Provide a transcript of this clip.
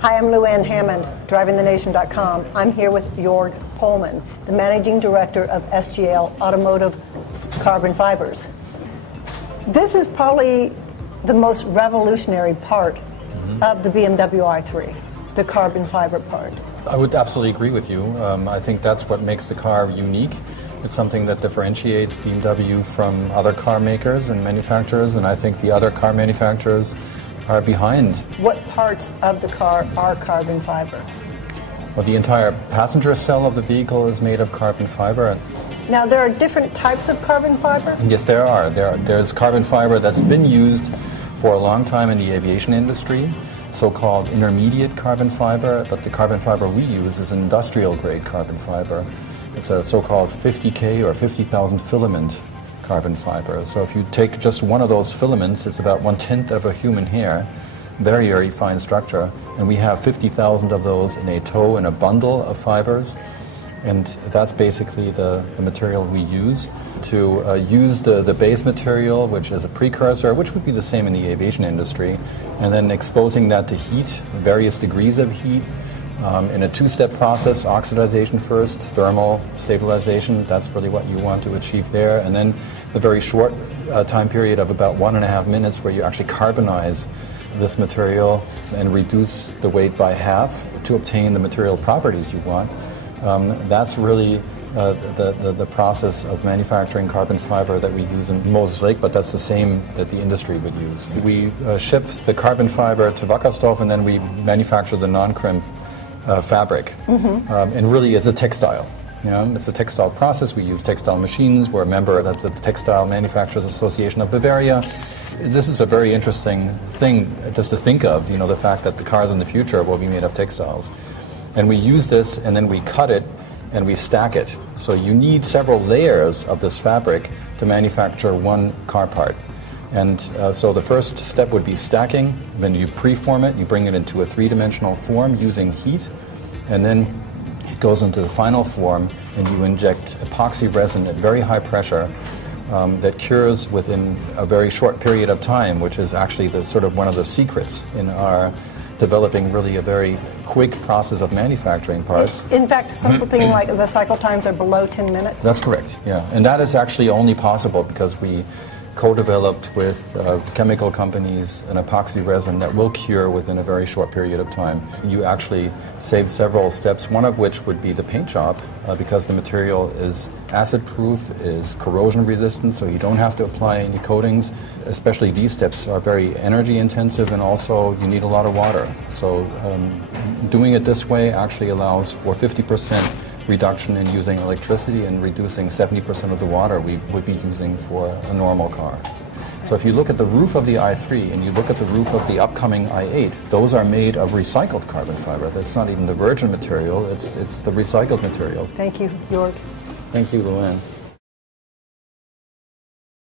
Hi, I'm Luann Hammond, DrivingTheNation.com. I'm here with Joerg Pohlman, the Managing Director of SGL Automotive Carbon Fibers. This is probably the most revolutionary part of the BMW i3, the carbon fiber part. I would absolutely agree with you. I think that's what makes the car unique. It's something that differentiates BMW from other car makers and manufacturers, and I think the other car manufacturers are behind. What parts of the car are carbon fiber? Well, the entire passenger cell of the vehicle is made of carbon fiber. Now, there are different types of carbon fiber? Yes, there are. There's carbon fiber that's been used for a long time in the aviation industry, so-called intermediate carbon fiber, but the carbon fiber we use is industrial-grade carbon fiber. It's a so-called 50K or 50,000 filament carbon fiber. So if you take just one of those filaments, it's about 1/10 of a human hair, very, very fine structure, and we have 50,000 of those in a tow in a bundle of fibers, and that's basically the material we use to use the base material, which is a precursor, which would be the same in the aviation industry, and then exposing that to heat, various degrees of heat, in a two-step process: oxidization first, thermal stabilization. That's really what you want to achieve there, and then the very short time period of about 1.5 minutes where you actually carbonize this material and reduce the weight by half to obtain the material properties you want. That's really the process of manufacturing carbon fiber that we use in Moses Lake, but that's the same that the industry would use. We ship the carbon fiber to Wackersdorf, and then we manufacture the non-crimp fabric. And really it's a textile. It's a textile process. We use textile machines. We're a member of the Textile Manufacturers Association of Bavaria. This is a very interesting thing just to think of, the fact that the cars in the future will be made of textiles. And we use this, and then we cut it, and we stack it. So you need several layers of this fabric to manufacture one car part. And so the first step would be stacking. Then you preform it. You bring it into a three-dimensional form using heat. And then it goes into the final form, and you inject epoxy resin at very high pressure that cures within a very short period of time, which is actually one of the secrets in our developing really a very quick process of manufacturing parts. In fact, something like the cycle times are below 10 minutes? That's correct, yeah. And that is actually only possible because we co-developed with chemical companies an epoxy resin that will cure within a very short period of time. You actually save several steps, one of which would be the paint job, because the material is acid-proof, is corrosion-resistant, so you don't have to apply any coatings. Especially these steps are very energy-intensive, and also you need a lot of water. So doing it this way actually allows for 50% reduction in using electricity and reducing 70% of the water we would be using for a normal car. So if you look at the roof of the i3 and you look at the roof of the upcoming i8, those are made of recycled carbon fiber. That's not even the virgin material, it's the recycled materials. Thank you, Joerg. Thank you, Luann.